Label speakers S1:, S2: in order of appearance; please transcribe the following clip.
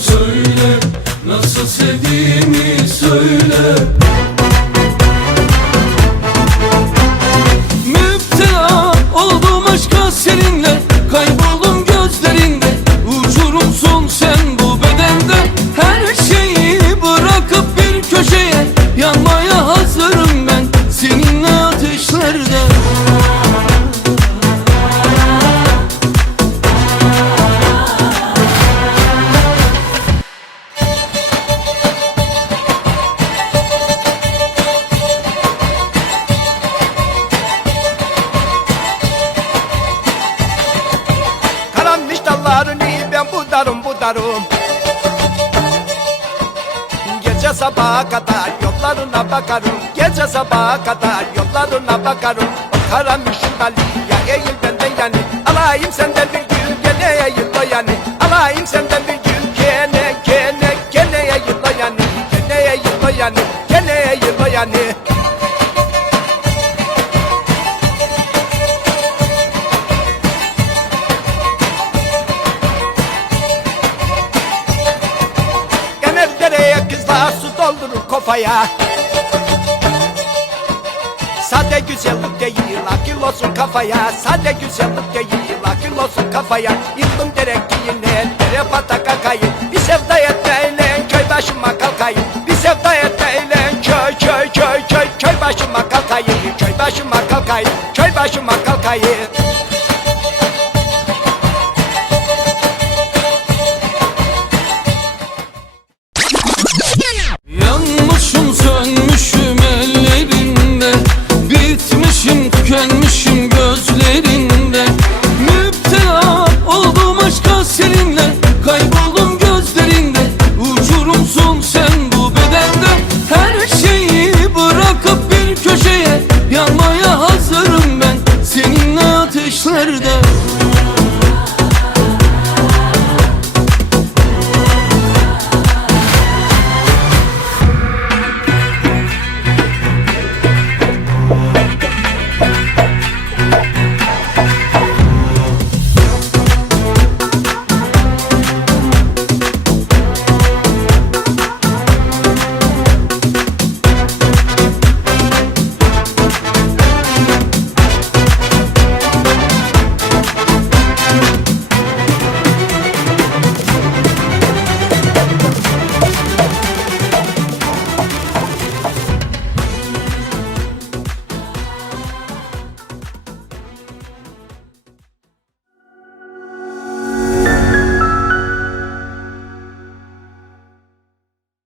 S1: Söyle nasıl sevdiğimi söyle. Müptela oldum aşka seninle. Kayboldum
S2: budarım Gece sabaha kadar yollarına bakarım. Gece sabaha kadar yollarına bakarım. O karanmışın dalı ya eğil benden yani. Alayım senden bir gün gene eğil o yani. Alayım senden bir gün gene gene gene eğil o yani. Gene eğil o yani gene eğil o yani doldurur kafaya. Sade güzellik değil akıl olsun kafaya. Sade güzellik değil akıl olsun kafaya. Yıktım derek yine